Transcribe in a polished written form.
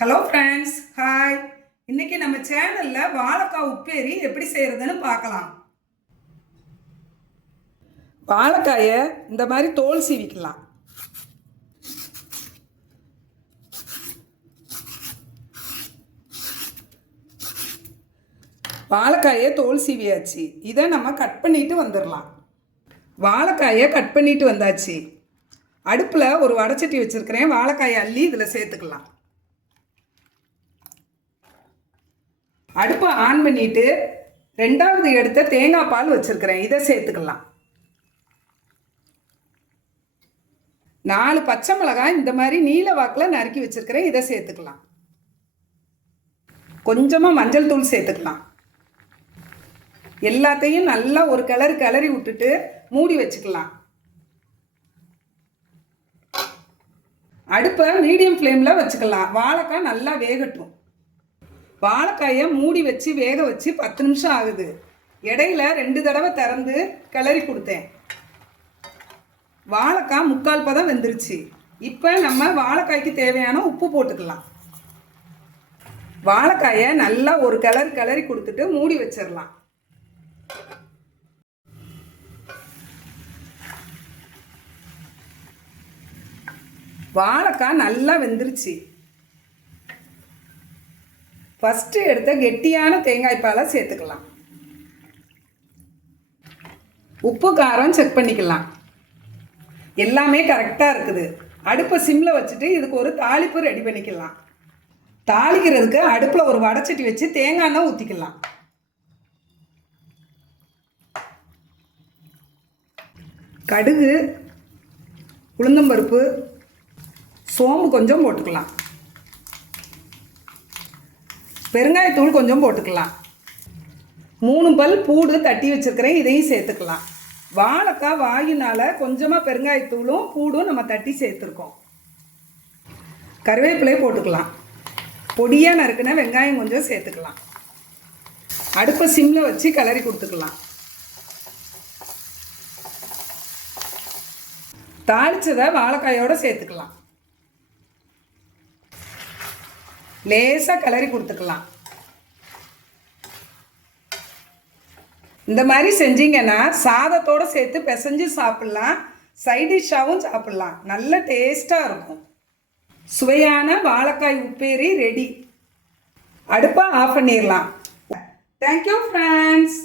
Hello friends, hi. இன்னைக்கு நம்ம சேனல்ல வாழைக்காய் உப்பேரி எப்படி செய்யறதுன்னு பார்க்கலாம். வாழைக்காயை இந்த மாதிரி தோல் சீவிக்கலாம். வாழைக்காயை தோல் சீவியாச்சு. இதை நம்ம கட் பண்ணிட்டு வந்துடலாம். வாழைக்காயை கட் பண்ணிட்டு வந்தாச்சு. அடுப்பில் ஒரு வடைச்சட்டி வச்சுருக்கிறேன். வாழைக்காயை அள்ளி இதில் சேர்த்துக்கலாம். அடுப்பை ஆன் பண்ணிட்டு ரெண்டாவது எடுத்த தேங்காய் பால் வச்சுருக்கிறேன். இதை சேர்த்துக்கலாம். 4 பச்சை மிளகாய் இந்த மாதிரி நீல வாக்கில் நறுக்கி வச்சுருக்கிறேன். இதை சேர்த்துக்கலாம். கொஞ்சமாக மஞ்சள் தூள் சேர்த்துக்கலாம். எல்லாத்தையும் நல்லா ஒரு கிளறி விட்டுட்டு மூடி வச்சுக்கலாம். அடுப்பை மீடியம் ஃப்ளேமில் வச்சுக்கலாம். வாழைக்காய் நல்லா வேகட்டும். வாழைக்காயை மூடி வச்சு வேக வச்சு 10 நிமிஷம் ஆகுது. இடையில 2 தடவை திறந்து கிளறி கொடுத்தேன். வாழைக்காய் 3/4 பதம் வெந்துருச்சு. இப்போ நம்ம வாழைக்காய்க்கு தேவையான உப்பு போட்டுக்கலாம். வாழைக்காயை நல்லா ஒரு கிளறி கொடுத்துட்டு மூடி வச்சிடலாம். வாழைக்காய் நல்லா வெந்துருச்சு. ஃபஸ்ட்டு எடுத்த கெட்டியான தேங்காய் பாலை சேர்த்துக்கலாம். உப்பு காரம் செக் பண்ணிக்கலாம். எல்லாமே கரெக்டாக இருக்குது. அடுப்பை சிம்மில் வச்சுட்டு இதுக்கு ஒரு தாளிப்பு ரெடி பண்ணிக்கலாம். தாளிக்கிறதுக்கு அடுப்பில் ஒரு வடைச்சட்டி வச்சு தேங்காய் எண்ணெய் ஊற்றிக்கலாம். கடுகு, உளுந்தம்பருப்பு, சோம்பு கொஞ்சம் போட்டுக்கலாம். பெருங்காயத்தூள் கொஞ்சம் போட்டுக்கலாம். 3 பல் பூடு தட்டி வச்சுருக்கிறேன். இதையும் சேர்த்துக்கலாம். வாழைக்காய் வாயினால் கொஞ்சமாக பெருங்காயத்தூளும் பூடும் நம்ம தட்டி சேர்த்துருக்கோம். கருவேப்பிலையை போட்டுக்கலாம். பொடியாக நறுக்குன வெங்காயம் கொஞ்சம் சேர்த்துக்கலாம். அடுப்பை சிம்மில் வச்சு கிளறி கொடுத்துக்கலாம். தாளித்ததை வாழைக்காயோடு சேர்த்துக்கலாம். லேசாக கிளறி கொடுத்துக்கலாம். இந்த மாதிரி செஞ்சிங்கன்னா சாதத்தோடு சேர்த்து பிசைஞ்சு சாப்பிட்லாம். சைட் டிஷ்ஷாகவும் சாப்பிட்லாம். நல்ல டேஸ்ட்டாக இருக்கும். சுவையான வாழைக்காய் உப்பேரி ரெடி. அடுப்பை ஆஃப் பண்ணிடலாம். Thank you friends.